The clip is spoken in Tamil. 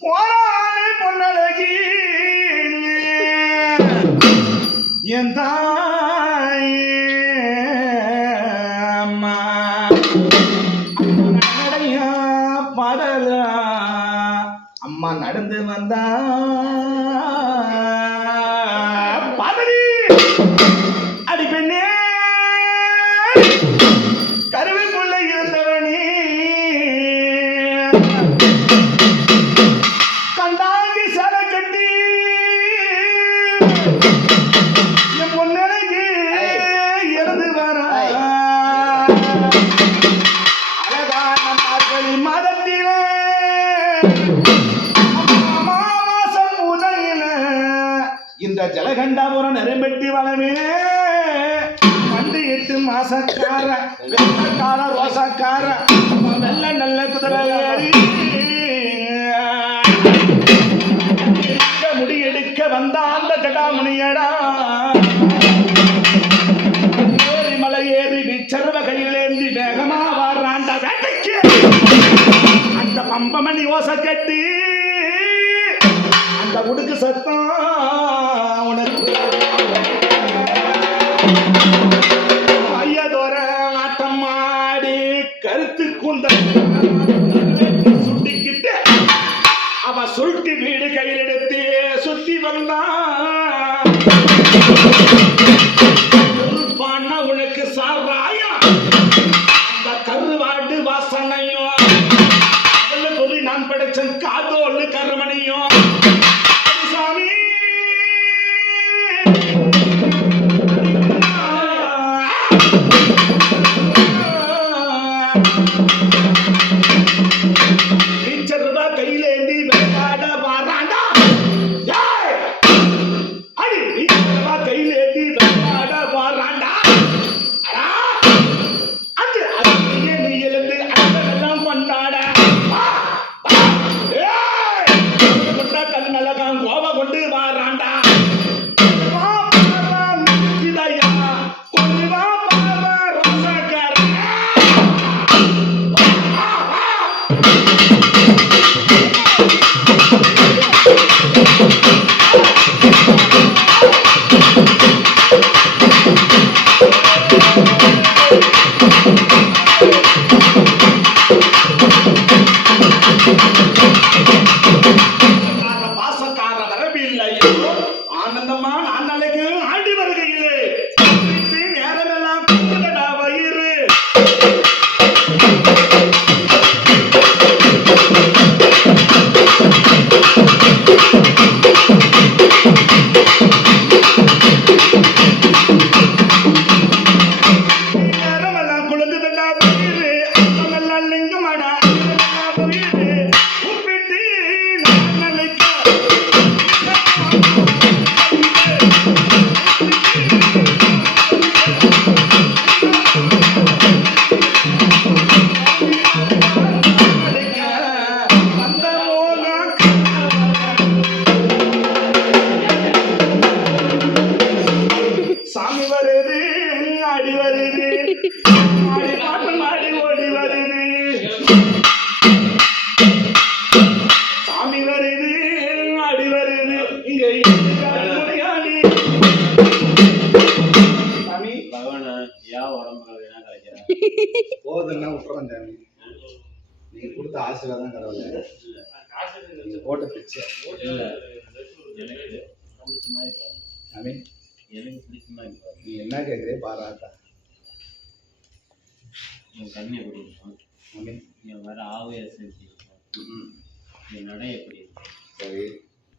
போராளி பொன்னழகி என் தாய். அம்மா. நடையா பாடலா. அம்மா நடந்து வந்தா. பாதடி இந்த ஜலகண்டாபுரம் நெரும்பெட்டி வளமே பண்டு எட்டு மாசக்கார வெள்ளக்கார ரோசக்கார நல்ல நல்ல குதிரை ஏறி எடுக்க வந்த அந்த ஜடாமுனியடா வேட்டைக்கு அந்த பம்பமணி ஓசை கட்டி அந்த உடுக்கு சத்தம் உனக்கு. ஐயதோர ஆட்டம் ஆடி கருத்து கூந்த சுட்டிக்கிட்டு அவன் சுருட்டி வீடு கையில் எடுத்து சுத்தி வந்தான். பாசக்கார பாசக்கார வரவில்லையோ ஆனந்தமா நான் அழகு ஆடி வருகையிலே. வருது அடி வருது. ஆடி பாட்டம் ஆடி ஓடி வருது. சாமி வருது அடி வருது. இங்க ஆடி சாமி. பகவான ஏன் கிடைக்கிற போதுன்னா விட்டுறோம் சாமி. நீங்க கொடுத்த ஆசீர்வாதம் கடவுள. போட்ட பிச்சை. சாமி. எனக்கு பிடிச்சமா நீ என்ன கேட்குறே பாராட்டா உன் கண்ணு எப்படி இருக்கும்? என் வர ஆவியா செஞ்சு என் நடை எப்படி இருக்கும்? சரி.